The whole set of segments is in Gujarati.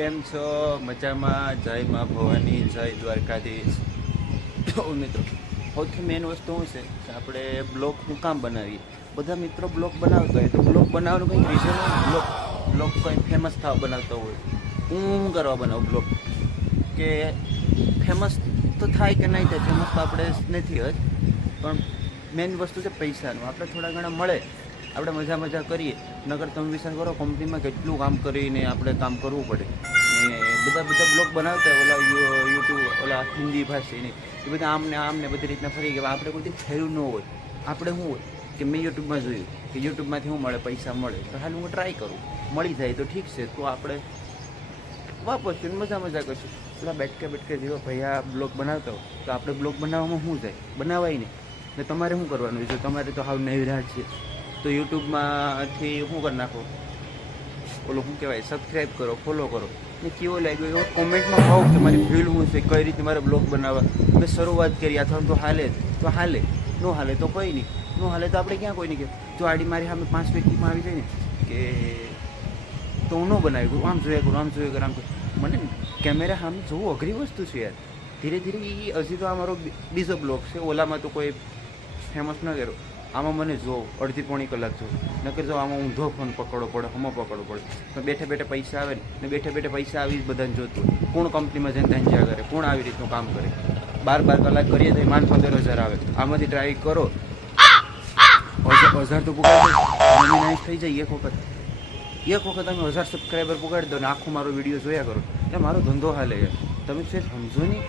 કેમ છો? મજામાં? જય મા ભવાની, જય દ્વારકાધીશ. તો મિત્રો, સૌથી મેઇન વસ્તુ શું છે કે આપણે બ્લોગ હું કામ બનાવીએ. બધા મિત્રો બ્લોગ બનાવતા હોય તો બ્લોગ બનાવવાનું કંઈક રીઝન હોય. બ્લોગ કંઈ ફેમસ થવા બનાવતા હોય. હું કરવા બનાવું બ્લોગ કે ફેમસ તો થાય કે નહીં થાય, ફેમસ તો આપણે નથી જ, પણ મેઇન વસ્તુ છે પૈસાનું. આપણે થોડા ઘણા મળે, આપણે મજા કરીએ. નગર તમે વિચાર કરો, કંપનીમાં કેટલું કામ કરીને આપણે કામ કરવું પડે. ને બધા બ્લોગ બનાવતા હોય ઓલા યુટ્યુબ, ઓલા હિન્દી ભાષીની, એ બધા આમને બધી રીતના ફરી ગયા. આપણે કોઈ થયેલું ન હોય. આપણે શું હોય કે મેં યુટ્યુબમાં જોયું કે યુટ્યુબમાંથી શું મળે, પૈસા મળે, તો હાલ હું ટ્રાય કરું, મળી જાય તો ઠીક છે, તો આપણે વાપરશું મજા કરશું. પેલા બેઠકે જેવો ભૈયા બ્લોગ બનાવતા હોય તો આપણે બ્લોગ બનાવવામાં શું જાય, બનાવાય ને. ને તમારે શું કરવાનું છે? તમારે તો હાવ નૈરાજ છે તો યુટ્યુબમાંથી શું કરી નાખો, ઓલું શું કહેવાય, સબસ્ક્રાઈબ કરો, ફોલો કરો. ને કેવો લાગ્યો એવો કોમેન્ટમાં કહો કે મારી ભૂલ શું છે, કઈ રીતે મારે બ્લોગ બનાવવા. મેં શરૂઆત કરી, અથવા તો હાલે ન હાલે તો કંઈ નહીં, ન હાલે તો આપણે ક્યાં કોઈ નહીં કે જો આડી મારી સામે 5 વ્યક્તિમાં આવી જાય ને કે તો હું ન બનાવી કરું, આમ જોયા કરું આમ મને કેમેરા સામે જોવું અઘરી વસ્તુ છે યાર. ધીરે એ હજી તો આ મારો બીજો બ્લોગ છે. ઓલામાં તો કોઈ ફેમસ ન કર્યો, આમાં મને જો અડધી પોણી કલાક જો નકર જો આમાં ઊંધો ફોન પકડવો પડે, પકડવો પડે. તો બેઠે પૈસા આવે ને બેઠે પૈસા આવી જ બધાને જોતું હોય. કોણ કંપનીમાં જઈને ધંધા કરે, કોણ આવી રીતનું કામ કરે. 12 કલાક કરીએ તો 15,000 આવે. આમાંથી ટ્રાય કરો 1000 તો પુગાડી દો, મોનિટાઈઝ થઈ જાય. એક વખત તમે 1000 સબસ્ક્રાઈબર પુગાડી દો ને આખો મારો વિડીયો જોયા કરો એટલે મારો ધંધો હાલે યાર. તમે છે સમજો નહીં.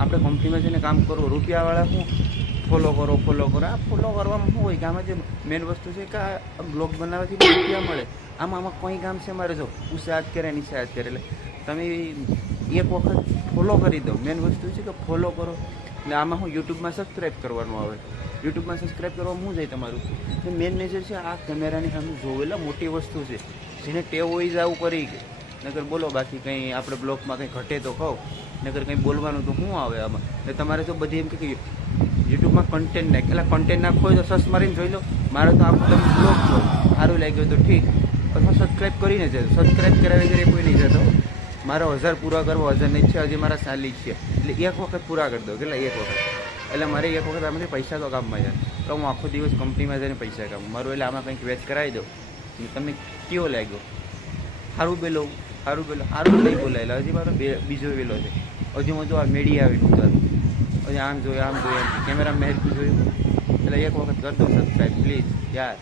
આપણે કંપનીમાં જઈને કામ કરો, રૂપિયાવાળા શું ફોલો કરો. આ ફોલો કરવામાં શું હોય કે આમાં જે મેઇન વસ્તુ છે કે આ બ્લોગ બનાવવાથી રૂપિયા મળે. આમાં કોઈ કામ છે મારે જો ઉસે હાથ કરે નીચે હાથ કરે, એટલે તમે એક વખત ફોલો કરી દો. મેઇન વસ્તુ છે કે ફોલો કરો. ને આમાં હું યુટ્યુબમાં સબસ્ક્રાઈબ કરવાનું આવે. યુટ્યુબમાં સબસ્ક્રાઈબ કરવામાં શું જાય તમારું? મેઇન મેજર છે આ કેમેરાની સામે જોવેલા મોટી વસ્તુ છે. જેને ટેવ હોય જ આવું કરી કે નગર બોલો. બાકી કંઈ આપણે બ્લોગમાં કંઈ ઘટે તો કહો, નગર કંઈ બોલવાનું તો શું આવે આમાં. એટલે તમારે તો બધી એમ કે યુટ્યુબમાં કન્ટેન્ટ નાખ, એટલે કન્ટેન્ટ નાખવો હોય તો સર્ચ મારીને જોઈ લો. મારે તો આમ તમે બ્લોગ જો સારું લાગ્યું તો ઠીક, અથવા સબસ્ક્રાઈબ કરીને જજો. સબસ્ક્રાઈબ કર્યા વગર કોઈ નહીં જતો. મારે 1000 પૂરા કરવા 1000 નહીં છે, હજી મારા 40 છે. એટલે એક વખત પૂરા કરી દો. કેટલા? એક વખત. એટલે મારે એક વખત આમાંથી પૈસા તો કામમાં જાય. તો હું આખો દિવસ કંપનીમાં જઈને પૈસા કામું મારું. એટલે આમાં કંઈક વેચ કરાવી દો. તમને કેવો લાગ્યો? સારું નહીં બોલાયેલા. હજી મારો બીજો વેલો છે. હજી હું જો આ મેડી આવીને ઉતારું, હજી આમ જોયું કેમેરા મેં જોયું. એટલે એક વખત કરી દો સબસ્ક્રાઈબ પ્લીઝ યાર.